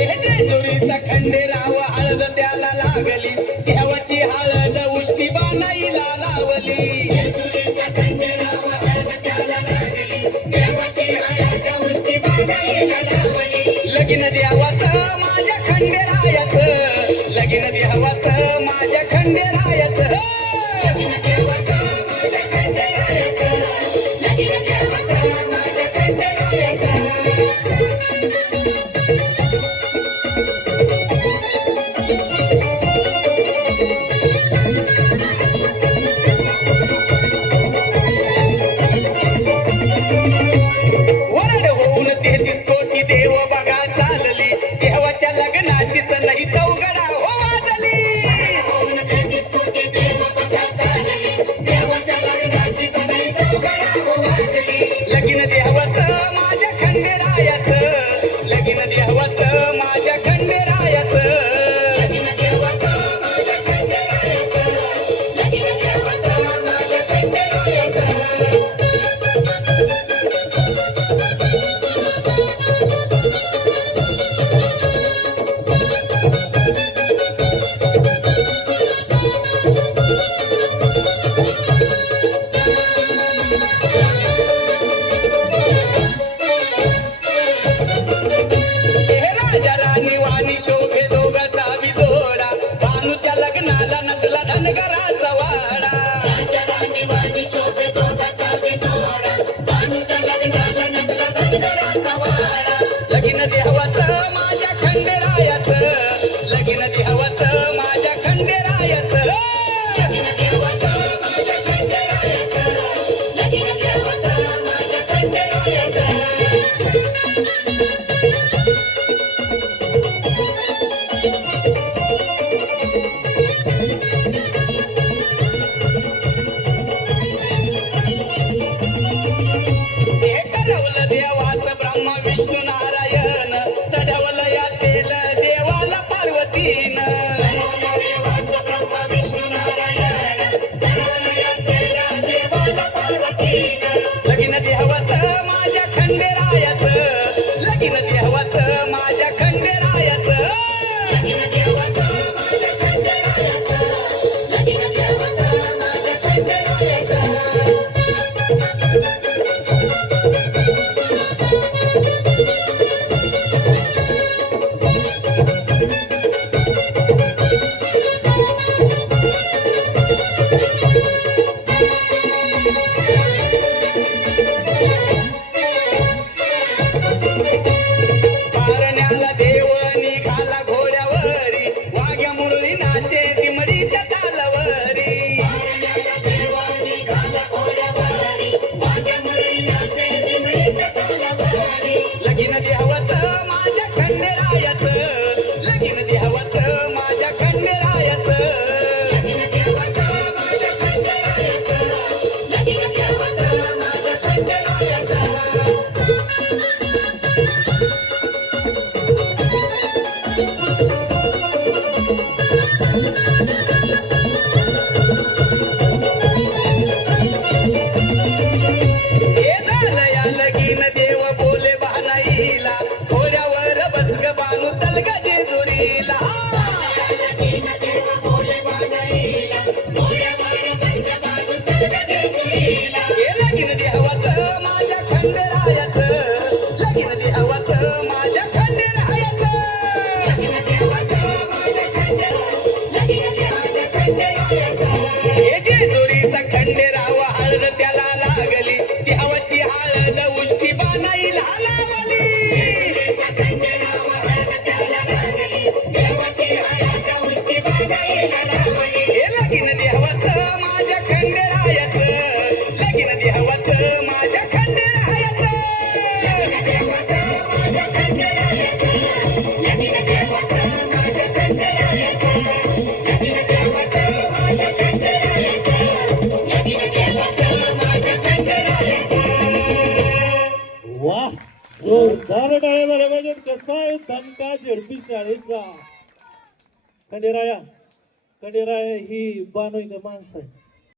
जेजुरीचा खंडेराव हळद त्याला लागली देवाची हळद उष्टी बाणाईला लावली जेजुरीचा खंडेराव हळद त्याला लागली देवाची हळद उष्टी बाणाईला लावली लगीन देवाचं माझ्या खंडेरायाचं लगीन देवाचं माझ्या खंडेरायाचं लगीन देवाचं माझ्या खंडेरायाचं लगीन देवाचं माझ्या खंडेरायाचं लगीन देवाचं माझ्या खंडेरायाचं लगीन देवाचं माझ्या खंडेरायाचं लगीन देवाचं माझ्या खंडेरायाचं लगीन देवाचं माझ्या खंडेरायाचं शोभे दोघाचा विजोडा भानूच्या लग्नाला नसला धनगराचा वाडा राजा राणी वाणी शोभे दोघाचा विजोडा भानूच्या लग्नाला नसला धनगराचा वाडा लगीन देवाचं माझ्या खंडेरायाचं लगीन देवाचं माझ्या खंडेरायाचं लगीन देवाचं माझ्या खंडेरायाचं लगीन देवाचं माझ्या खंडेरायाचं देवाचं ब्रह्मा विष्णू नारायण चढवलं या तेल देवाला पार्वतीनं देवाचं ब्रह्मा विष्णू नारायण चढवलं या तेल देवाला पार्वतीनं लगीन देवाचं माझ्या खंडेरायाचं लगीन देवाचं माझ्या खंडेरायाचं लगीन देवाचं माझ्या खंडेरायाचं लगीन देवाचं माझ्या खंडेरायाचं लगीन देवाचं माझ्या खंडेरायाचं लगीन देवाचं माझ्या खंडेरायाचं लगीन देवाचं माझ्या खंडेरायाचं लगीन देवाचं माझ्या खंडेरायाचं लगीन देव बोले बानाईला घोड्यावर बस ग बानू चल ग जेजुरीला लगीन देव बोले बानाईला घोड्यावर बस ग बानू चल ग जेजुरीला लगीन देवाचं माझ्या खंडेरायाचं लगीन देवाचं माझ्या खंडेरायाचं लगीन देवाचं माझ्या खंडेरायाचं लगीन देवाच्या खंडेरायाचं हे जेजुरीचा खंडेराव हळद त्याला लागली देवाची हळद उष्टी बाणाईला लावली खंडेराव हळद त्याला लागली देवाची हळद उष्टी बाणाईला लावली हे लगीन देवाचं माझ्या खंडेरायाचं लगीन देवाचं माझ्या खंडेरायाचं लगीन देवाचं माझ्या खंडेरायाचं लगीन देवाचं माझ्या खंडेरायाचं लगीन देवाचं माझ्या खंडेरायाचं लगीन देवाचं माझ्या खंडेरायाचं वाह जोरदार टाळ्या झाल्या पाहिजेत. कसा आहे दणका झेडपी शाळेचा खंडेराया कडेराय ही बानोई का माणसं आहे